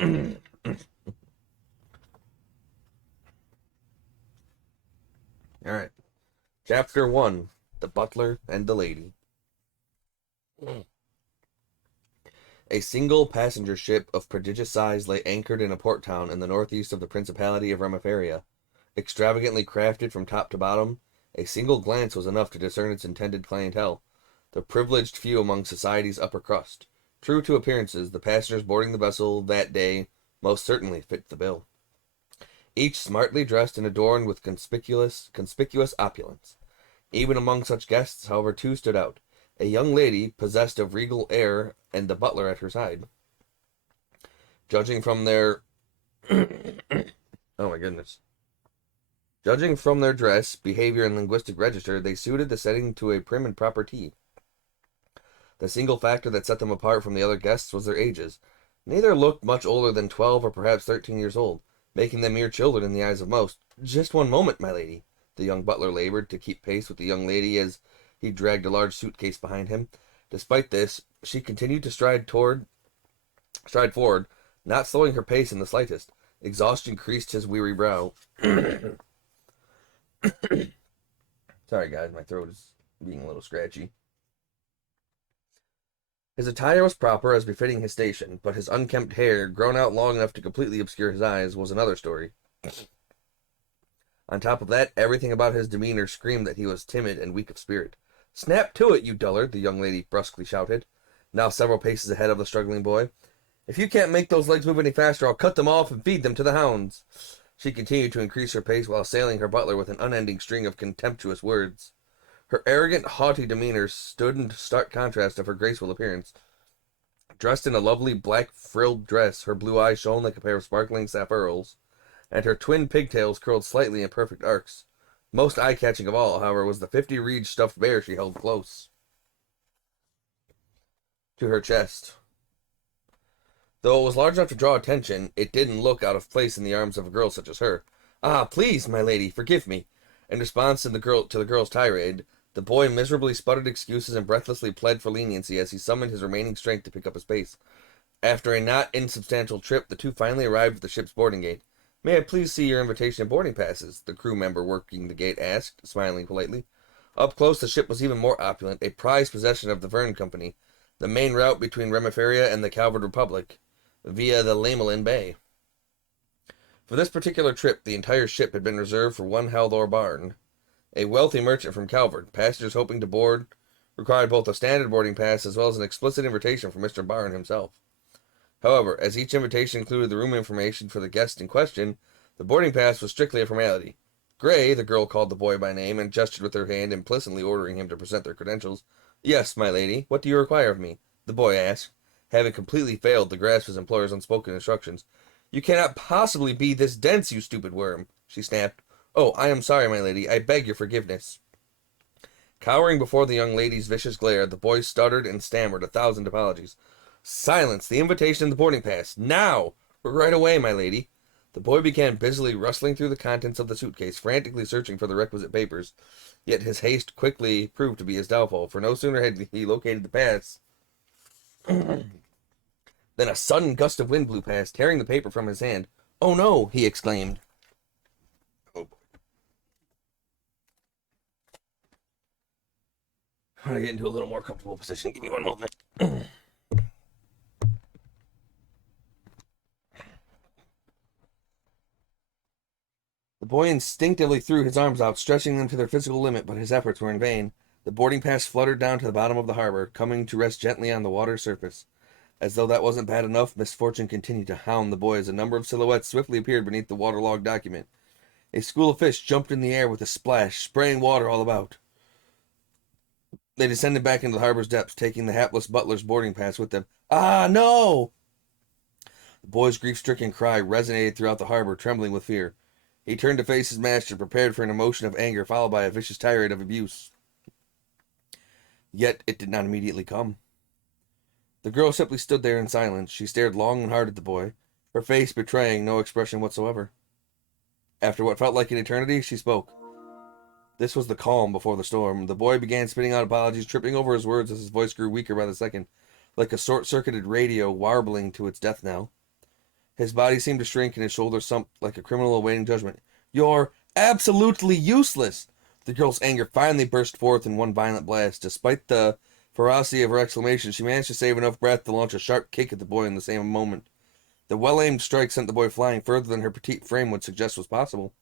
Alright. Chapter 1. The Butler and the Lady. A single passenger ship of prodigious size lay anchored in a port town in the northeast of the Principality of Remiferia. Extravagantly crafted from top to bottom, a single glance was enough to discern its intended clientele, the privileged few among society's upper crust. True to appearances, the passengers boarding the vessel that day most certainly fit the bill. Each smartly dressed and adorned with conspicuous opulence. Even among such guests, however, two stood out. A young lady possessed of regal air and the butler at her side. Judging from their oh my goodness. Judging from their dress, behavior, and linguistic register, they suited the setting to a prim and proper T. The single factor that set them apart from the other guests was their ages. Neither looked much older than 12 or perhaps 13 years old, making them mere children in the eyes of most. "Just one moment, my lady." The young butler labored to keep pace with the young lady as he dragged a large suitcase behind him. Despite this, she continued to stride forward, not slowing her pace in the slightest. Exhaustion creased his weary brow. Sorry, guys, my throat is being a little scratchy. His attire was proper, as befitting his station, but his unkempt hair, grown out long enough to completely obscure his eyes, was another story. On top of that, everything about his demeanor screamed that he was timid and weak of spirit. "Snap to it, you dullard," the young lady brusquely shouted, now several paces ahead of the struggling boy. "If you can't make those legs move any faster, I'll cut them off and feed them to the hounds." She continued to increase her pace while assailing her butler with an unending string of contemptuous words. Her arrogant, haughty demeanor stood in stark contrast of her graceful appearance. Dressed in a lovely black frilled dress, her blue eyes shone like a pair of sparkling sapphires, and her twin pigtails curled slightly in perfect arcs. Most eye-catching of all, however, was the 50-reed stuffed bear she held close to her chest. Though it was large enough to draw attention, it didn't look out of place in the arms of a girl such as her. "Ah, please, my lady, forgive me." In response to the girl's tirade, the boy miserably sputtered excuses and breathlessly pled for leniency as he summoned his remaining strength to pick up his pace. After a not insubstantial trip, the two finally arrived at the ship's boarding gate. "May I please see your invitation and boarding passes?" the crew member working the gate asked, smiling politely. Up close, the ship was even more opulent, a prized possession of the Verne Company, the main route between Remiferia and the Calvard Republic, via the Lamelin Bay. For this particular trip, the entire ship had been reserved for one Haldor Barn, a wealthy merchant from Calvard. Passengers hoping to board required both a standard boarding pass as well as an explicit invitation from Mr. Barn himself. However, as each invitation included the room information for the guest in question, the boarding pass was strictly a formality. "Gray," the girl called the boy by name and gestured with her hand, implicitly ordering him to present their credentials. "Yes, my lady. What do you require of me?" the boy asked, having completely failed to grasp his employer's unspoken instructions. "You cannot possibly be this dense, you stupid worm," she snapped. "Oh, I am sorry, my lady. I beg your forgiveness." Cowering before the young lady's vicious glare, the boy stuttered and stammered 1,000 apologies. "Silence! The invitation and the boarding pass! Now! Right away, my lady!" The boy began busily rustling through the contents of the suitcase, frantically searching for the requisite papers. Yet his haste quickly proved to be his downfall, for no sooner had he located the pass then a sudden gust of wind blew past, tearing the paper from his hand. "Oh no!" he exclaimed. Oh, I'm going to get into a little more comfortable position. Give me one moment. The boy instinctively threw his arms out, stretching them to their physical limit, but his efforts were in vain. The boarding pass fluttered down to the bottom of the harbor, coming to rest gently on the water's surface. As though that wasn't bad enough, misfortune continued to hound the boy as a number of silhouettes swiftly appeared beneath the waterlogged document. A school of fish jumped in the air with a splash, spraying water all about. They descended back into the harbor's depths, taking the hapless butler's boarding pass with them. "Ah, no!" The boy's grief-stricken cry resonated throughout the harbor, trembling with fear. He turned to face his master, prepared for an emotion of anger, followed by a vicious tirade of abuse. Yet it did not immediately come. The girl simply stood there in silence. She stared long and hard at the boy, her face betraying no expression whatsoever. After what felt like an eternity, she spoke. This was the calm before the storm. The boy began spitting out apologies, tripping over his words as his voice grew weaker by the second, like a short-circuited radio warbling to its death knell. His body seemed to shrink and his shoulders sunk like a criminal awaiting judgment. You're absolutely useless! The girl's anger finally burst forth in one violent blast. Despite the ferocity of her exclamation, she managed to save enough breath to launch a sharp kick at the boy in the same moment. The well-aimed strike sent the boy flying further than her petite frame would suggest was possible.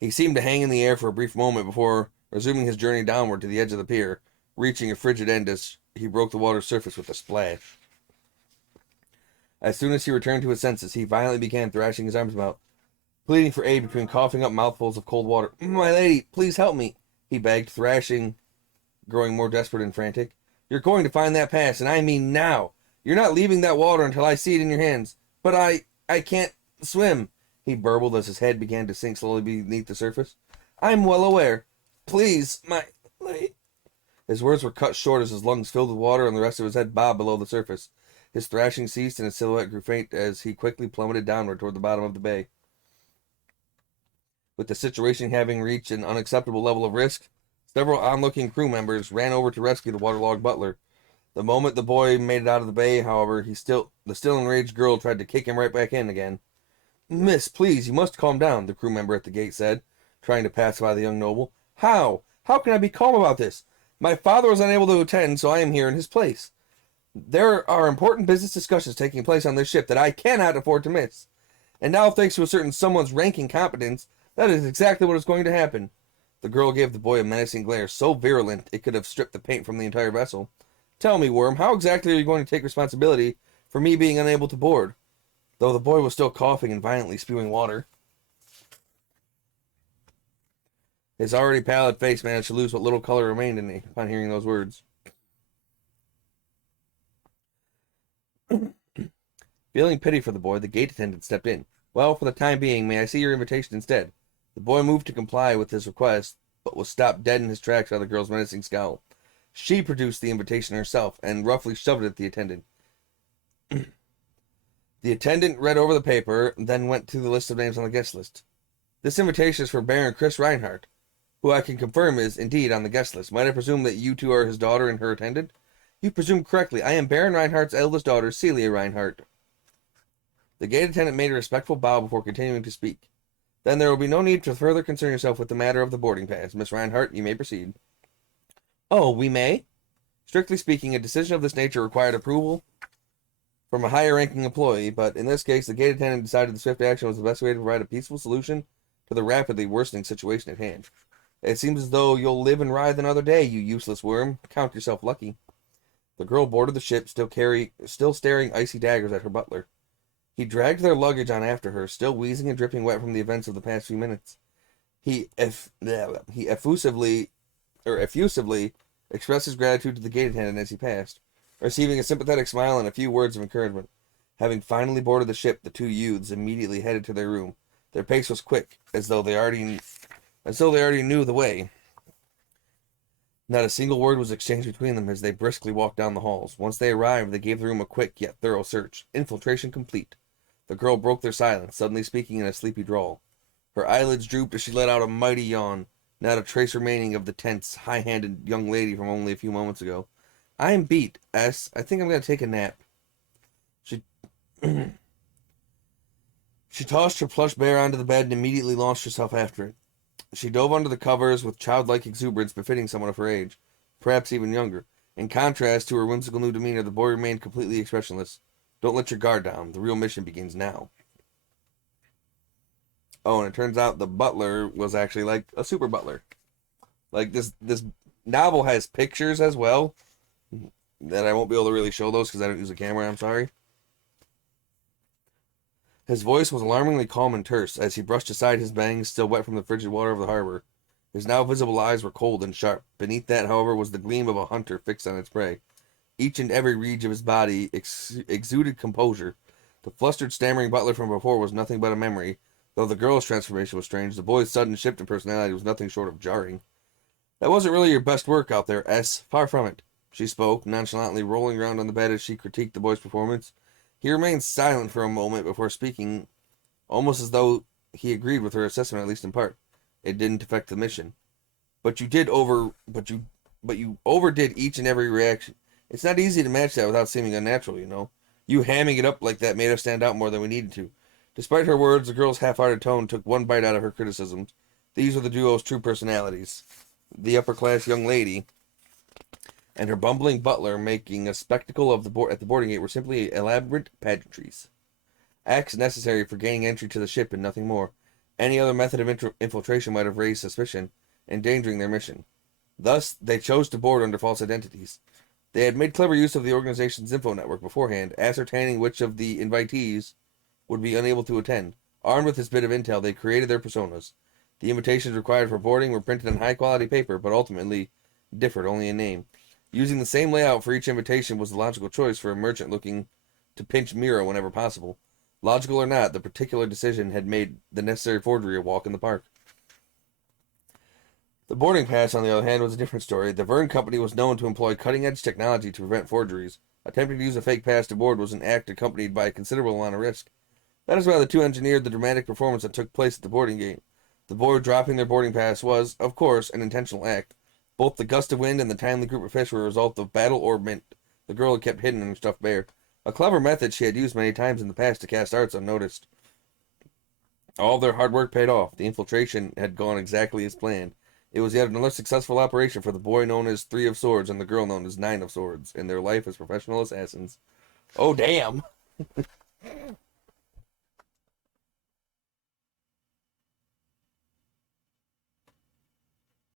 He seemed to hang in the air for a brief moment before resuming his journey downward to the edge of the pier, reaching a frigid end as he broke the water's surface with a splash. As soon as he returned to his senses, he violently began thrashing his arms about, pleading for aid between coughing up mouthfuls of cold water. My lady, please help me, he begged, thrashing, growing more desperate and frantic. You're going to find that pass, and I mean now. You're not leaving that water until I see it in your hands. But I can't swim, he burbled as his head began to sink slowly beneath the surface. I'm well aware. Please, my lady. His words were cut short as his lungs filled with water and the rest of his head bobbed below the surface. His thrashing ceased and his silhouette grew faint as he quickly plummeted downward toward the bottom of the bay. With the situation having reached an unacceptable level of risk, several onlooking crew members ran over to rescue the waterlogged butler. The moment the boy made it out of the bay, however, the still enraged girl tried to kick him right back in again. Miss, please, you must calm down, the crew member at the gate said, trying to pacify the young noble. How? How can I be calm about this? My father was unable to attend, so I am here in his place. There are important business discussions taking place on this ship that I cannot afford to miss. And now, thanks to a certain someone's ranking competence, that is exactly what is going to happen. The girl gave the boy a menacing glare so virulent it could have stripped the paint from the entire vessel. Tell me, Worm, how exactly are you going to take responsibility for me being unable to board? Though the boy was still coughing and violently spewing water. His already pallid face managed to lose what little color remained in it upon hearing those words. Feeling pity for the boy, the gate attendant stepped in. Well, for the time being, may I see your invitation instead? The boy moved to comply with his request, but was stopped dead in his tracks by the girl's menacing scowl. She produced the invitation herself and roughly shoved it at the attendant. The attendant read over the paper, then went through the list of names on the guest list. This invitation is for Baron Chris Reinhardt, who I can confirm is indeed on the guest list. Might I presume that you two are his daughter and her attendant? You presume correctly. I am Baron Reinhardt's eldest daughter, Celia Reinhardt. The gate attendant made a respectful bow before continuing to speak. Then there will be no need to further concern yourself with the matter of the boarding pass. Miss Reinhardt, you may proceed. Oh, we may? Strictly speaking, a decision of this nature required approval from a higher-ranking employee, but in this case, the gate attendant decided the swift action was the best way to provide a peaceful solution to the rapidly worsening situation at hand. It seems as though you'll live and writhe another day, you useless worm. Count yourself lucky. The girl boarded the ship, still staring icy daggers at her butler. He dragged their luggage on after her, still wheezing and dripping wet from the events of the past few minutes. He effusively expressed his gratitude to the gate attendant as he passed, receiving a sympathetic smile and a few words of encouragement. Having finally boarded the ship, the two youths immediately headed to their room. Their pace was quick, as though they already knew the way. Not a single word was exchanged between them as they briskly walked down the halls. Once they arrived, they gave the room a quick yet thorough search. Infiltration complete. The girl broke their silence, suddenly speaking in a sleepy drawl. Her eyelids drooped as she let out a mighty yawn, not a trace remaining of the tense, high-handed young lady from only a few moments ago. I'm beat, S. I think I'm going to take a nap. She tossed her plush bear onto the bed and immediately launched herself after it. She dove under the covers with childlike exuberance befitting someone of her age, perhaps even younger. In contrast to her whimsical new demeanor, the boy remained completely expressionless. Don't let your guard down. The real mission begins now. Oh, and it turns out the butler was actually like a super butler. Like this novel has pictures as well that I won't be able to really show those because I don't use a camera, I'm sorry. His voice was alarmingly calm and terse as he brushed aside his bangs, still wet from the frigid water of the harbor. His now visible eyes were cold and sharp. Beneath that, however, was the gleam of a hunter fixed on its prey. Each and every ridge of his body exuded composure. The flustered, stammering butler from before was nothing but a memory. Though the girl's transformation was strange, the boy's sudden shift in personality was nothing short of jarring. That wasn't really your best work out there, S. Far from it. She spoke, nonchalantly rolling around on the bed as she critiqued the boy's performance. He remained silent for a moment before speaking, almost as though he agreed with her assessment, at least in part. It didn't affect the mission. But you overdid each and every reaction. It's not easy to match that without seeming unnatural, you know. You hamming it up like that made us stand out more than we needed to. Despite her words, the girl's half-hearted tone took one bite out of her criticisms. These were the duo's true personalities. The upper-class young lady and her bumbling butler making a spectacle of at the boarding gate were simply elaborate pageantries. Acts necessary for gaining entry to the ship and nothing more. Any other method of infiltration might have raised suspicion, endangering their mission. Thus, they chose to board under false identities. They had made clever use of the organization's info network beforehand, ascertaining which of the invitees would be unable to attend. Armed with this bit of intel, they created their personas. The invitations required for boarding were printed on high-quality paper, but ultimately differed only in name. Using the same layout for each invitation was the logical choice for a merchant looking to pinch Mira whenever possible. Logical or not, the particular decision had made the necessary forgery a walk in the park. The boarding pass, on the other hand, was a different story. The Verne Company was known to employ cutting-edge technology to prevent forgeries. Attempting to use a fake pass to board was an act accompanied by a considerable amount of risk. That is why the two engineered the dramatic performance that took place at the boarding gate. The board dropping their boarding pass was, of course, an intentional act. Both the gust of wind and the timely group of fish were a result of battle orb mint the girl had kept hidden in her stuffed bear. A clever method she had used many times in the past to cast arts unnoticed. All of their hard work paid off. The infiltration had gone exactly as planned. It was yet another successful operation for the boy known as Three of Swords and the girl known as Nine of Swords in their life as professional assassins. Oh, damn!